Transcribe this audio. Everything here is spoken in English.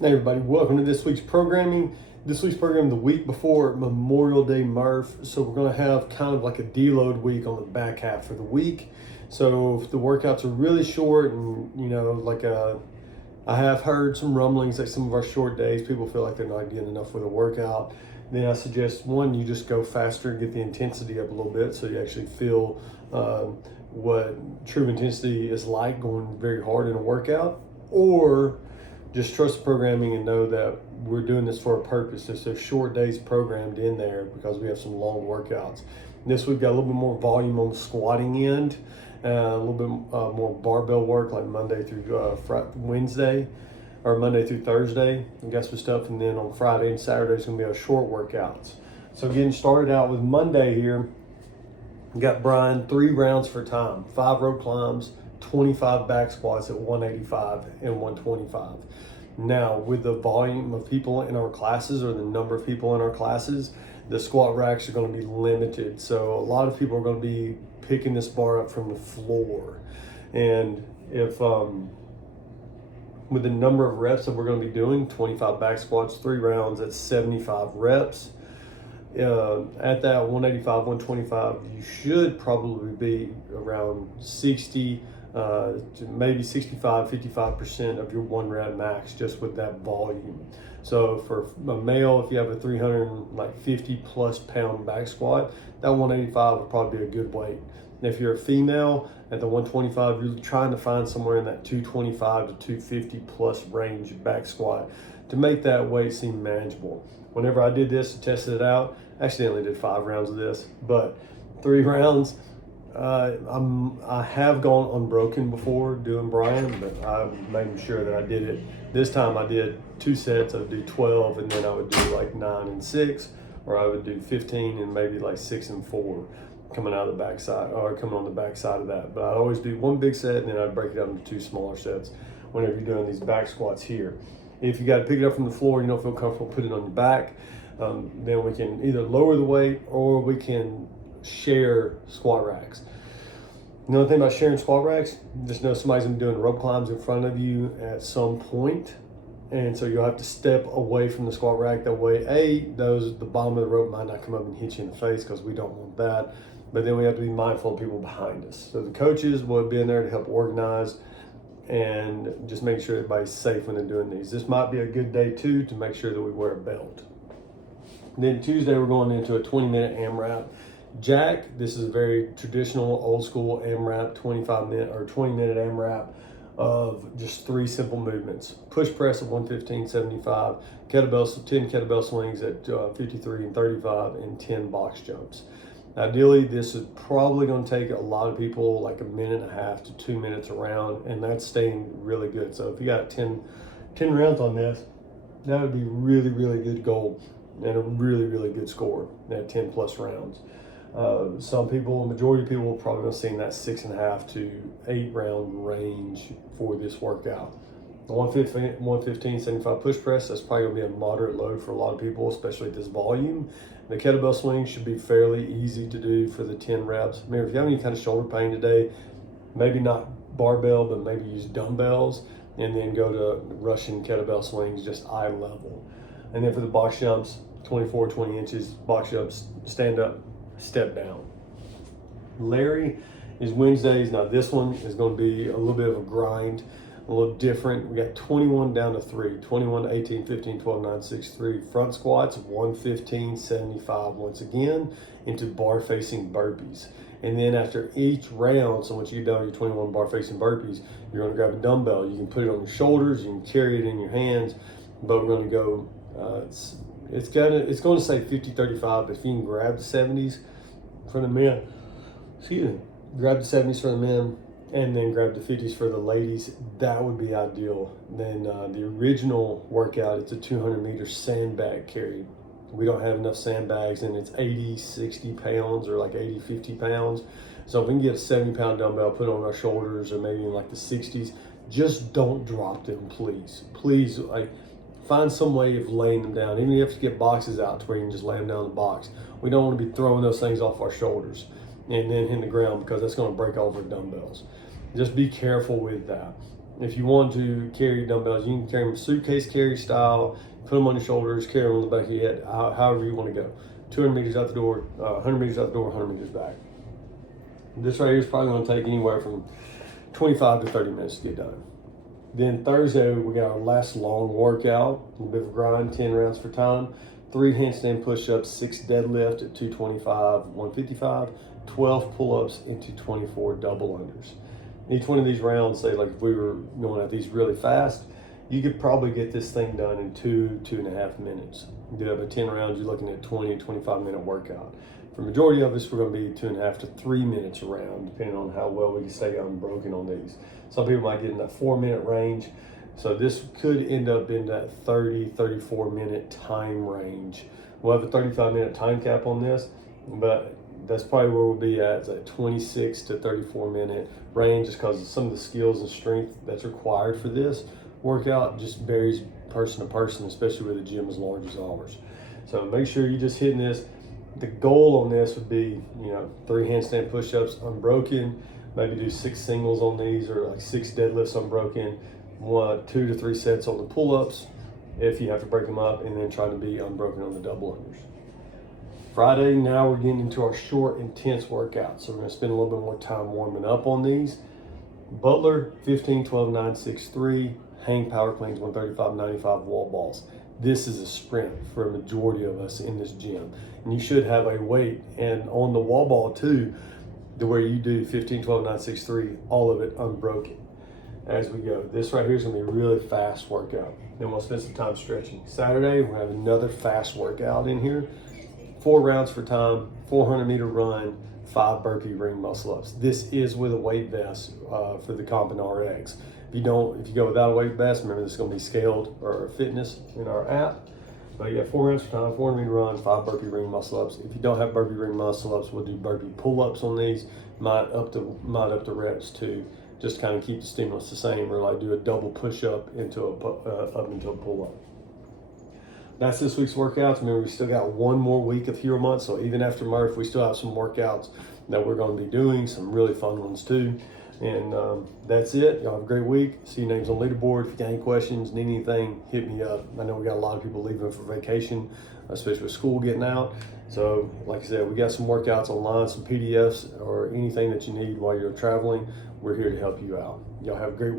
Hey everybody, welcome to this week's programming. This week's program the week before Memorial Day Murph. So we're going to have kind of like a deload week on the back half of the week. So if the workouts are really short and I have heard some rumblings that some of our short days, people feel like they're not getting enough with a workout. Then I suggest one, you just go faster and get the intensity up a little bit so you actually feel what true intensity is like going very hard in a workout. Or just trust the programming and know that we're doing this for a purpose. There's short days programmed in there because we have some long workouts. This week got a little bit more volume on the squatting end, a little bit more barbell work like Monday through Wednesday or Monday through Thursday. We got some stuff, and then on Friday and Saturday is going to be our short workouts. So getting started out with Monday here, we got Brian 3 rounds for time, 5 rope climbs, 25 back squats at 185 and 125. Now, with the volume of people in our classes or the number of people in our classes, the squat racks are going to be limited. So a lot of people are going to be picking this bar up from the floor. And if with the number of reps that we're going to be doing, 25 back squats, 3 rounds at 75 reps, at that 185, 125, you should probably be around 60 to maybe 65, 55% of your 1 rep max just with that volume. So for a male, if you have a 350 plus pound back squat, that 185 would probably be a good weight. And if you're a female, at the 125, you're trying to find somewhere in that 225 to 250 plus range back squat to make that weight seem manageable. Whenever I did this to test it out, actually I only did 5 rounds of this, but 3 rounds, I have gone unbroken before doing Brian, but I'm making sure that I did it. This time I did 2 sets. I would do 12, and then I would do like 9 and 6, or I would do 15 and maybe like 6 and 4 coming out of the backside, or coming on the backside of that. But I always do 1 big set, and then I'd break it up into 2 smaller sets whenever you're doing these back squats here. If you got to pick it up from the floor, you don't feel comfortable putting it on your back, then we can either lower the weight or we can share squat racks. Another thing about sharing squat racks, just know somebody's gonna be doing rope climbs in front of you at some point, and so you'll have to step away from the squat rack. That way, the bottom of the rope might not come up and hit you in the face because we don't want that. But then we have to be mindful of people behind us. So the coaches will be in there to help organize and just make sure everybody's safe when they're doing these. This might be a good day too to make sure that we wear a belt. Then Tuesday we're going into a 20-minute AMRAP. Jack, this is a very traditional, old school AMRAP, 25-minute or 20-minute AMRAP of just 3 simple movements. Push press at 115.75, 10 kettlebell swings at 53 and 35, and 10 box jumps. Ideally, this is probably going to take a lot of people like 1.5 to 2 minutes around, and that's staying really good. So if you got 10 rounds on this, that would be really, really good goal and a really, really good score at 10 plus rounds. Some people, majority of people, are probably going to see in that 6.5 to 8 round range for this workout. The 115.75 push press, that's probably going to be a moderate load for a lot of people, especially at this volume. The kettlebell swing should be fairly easy to do for the 10 reps. Remember, if you have any kind of shoulder pain today, maybe not barbell, but maybe use dumbbells, and then go to Russian kettlebell swings, just eye level. And then for the box jumps, 24, 20 inches, box jumps, stand up, step down. Larry is Wednesdays. Now this one is going to be a little bit of a grind, a little different. We got 21 down to 3, 21 to 18, 15, 12, 9, 6, 3. Front squats, 115.75 once again into bar facing burpees. And then after each round, so once you get done with your 21 bar facing burpees, you're going to grab a dumbbell. You can put it on your shoulders, you can carry it in your hands, but we're going to go, it's going to say 50-35, but if you can grab the 70s for the men, grab the 70s for the men, and then grab the 50s for the ladies, that would be ideal. Then the original workout, it's a 200-meter sandbag carry. We don't have enough sandbags, and it's 80, 60 pounds or like 80, 50 pounds. So if we can get a 70-pound dumbbell, put it on our shoulders, or maybe in like the 60s, just don't drop them, please. Please, find some way of laying them down. Even if you have to get boxes out to where you can just lay them down in the box. We don't want to be throwing those things off our shoulders and then hitting the ground, because that's going to break over dumbbells. Just be careful with that. If you want to carry dumbbells, you can carry them suitcase carry style, put them on your shoulders, carry them on the back of your head, however you want to go. 200 meters out the door, 100 meters out the door, 100 meters back. This right here is probably going to take anywhere from 25 to 30 minutes to get done. Then Thursday, we got our last long workout, a bit of a grind, 10 rounds for time, 3 handstand push-ups, 6 deadlift at 225, 155, 12 pull-ups into 24 double unders. Each one of these rounds, say like if we were going at these really fast, you could probably get this thing done in 2.5 minutes. You do about 10 rounds, you're looking at 20-25 minute workout. For the majority of us, we're going to be 2.5 to 3 minutes around, depending on how well we can stay unbroken on these. Some people might get in that 4-minute range. So this could end up in that 30-34 minute time range. We'll have a 35-minute time cap on this, but that's probably where we'll be at, that 26 to 34 minute range, just because of some of the skills and strength that's required for this workout just varies person to person, especially with a gym as large as ours. So make sure you're just hitting this. The goal on this would be, 3 handstand push-ups unbroken, maybe do 6 singles on these, or like 6 deadlifts unbroken, 2 to 3 sets on the pull-ups if you have to break them up, and then try to be unbroken on the double unders. Friday, now we're getting into our short, intense workouts. So we're going to spend a little bit more time warming up on these. Butler, 15, 12, 9, 6, 3. Hang power cleans, 135, 95 wall balls. This is a sprint for a majority of us in this gym. And you should have a weight, and on the wall ball too, the where you do 15, 12, 9, 6, 3, all of it unbroken as we go. This right here is going to be a really fast workout. Then we'll spend some time stretching. Saturday, we'll have another fast workout in here. 4 rounds for time, 400-meter run, 5 burpee ring muscle ups. This is with a weight vest for the Compin RX. If you go without a weight vest, remember this is going to be scaled or fitness in our app. But you have 4 rounds for time, 400-meter run, 5 burpee ring muscle ups. If you don't have burpee ring muscle ups, we'll do burpee pull ups on these. Might up the reps too, just to kind of keep the stimulus the same, or like do a double push up into a pull up. That's this week's workouts. Remember, we still got 1 more week of Hero Month, so even after Murph, we still have some workouts that we're going to be doing, some really fun ones too. And that's it. Y'all have a great week. See your names on leaderboard. If you got any questions, need anything, hit me up. I know we got a lot of people leaving for vacation, especially with school getting out. So like I said, we got some workouts online, some PDFs, or anything that you need while you're traveling. We're here to help you out. Y'all have a great week.